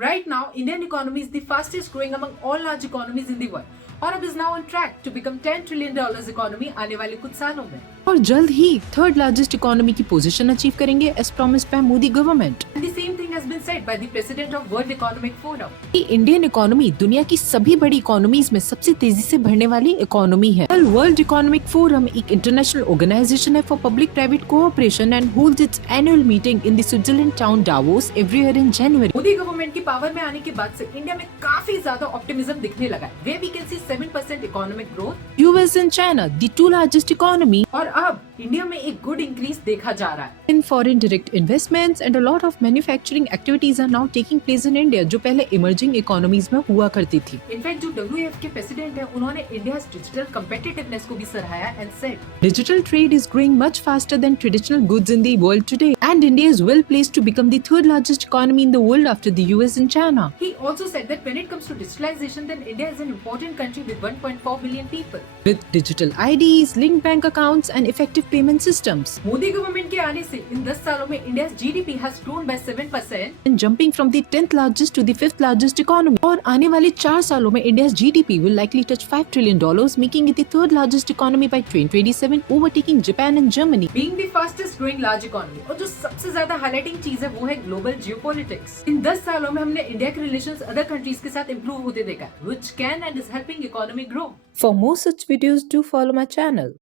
Right now, Indian economy is the fastest growing among all large economies in the world और is now on track to become $10 trillion economy आने वाले कुछ सालों में। और जल्द ही थर्ड लार्जेस्ट इकोनॉमी की पोजीशन अचीव करेंगे as promised by Modi government. And the same thing has been said by the president of World Economic Forum. Indian economy दुनिया की सभी बड़ी इकोनॉमीज में सबसे तेजी से बढ़ने वाली इकोनॉमी है। वर्ल्ड इकोनॉमिक फोरम एक इंटरनेशनल ऑर्गेनाइजेशन है for public private cooperation and holds it's annual meeting in the Switzerland town Davos every year in January. Modi government की पावर में आने के बाद से इंडिया में काफी ज्यादा ऑप्टिमिज्म दिखने लगा है। Where we can see 7% economic growth. US and China the two largest economy. और अब इंडिया में एक गुड इंक्रीज देखा जा रहा है। In foreign direct investments and a lot of manufacturing activities are now taking place in India, जो पहले emerging economies में हुआ करती थी। इनफैक्ट जो WEF के प्रेसिडेंट हैं, उन्होंने इंडिया डिजिटल कम्पिटिटिवनेस को भी सराहाया and said Digital trade is growing much faster than traditional goods in the world today, and India is well placed to become the third largest economy in the world after the US and China. He also said that when it comes to digitalization, then India is an important country with 1.4 billion people. With digital IDs, linked bank accounts, and effective payment systems, Modi government के आने से इन 10 सालों में India GDP has grown by 7%. and jumping from the 10th largest to the 5th largest economy. और आने वाले 4 सालों में India's GDP will likely touch $5 trillion, making it the third largest economy by 2027, overtaking Japan and Germany. Being the fastest growing large economy. और जो सबसे ज्यादा highlighting चीज है वो है ग्लोबल जियोपॉलिटिक्स। इन 10 सालों में हमने इंडिया के रिलेशंस अदर कंट्रीज के साथ इंप्रूव होते देखा, which can and is helping economy grow. For more such videos, do follow my channel.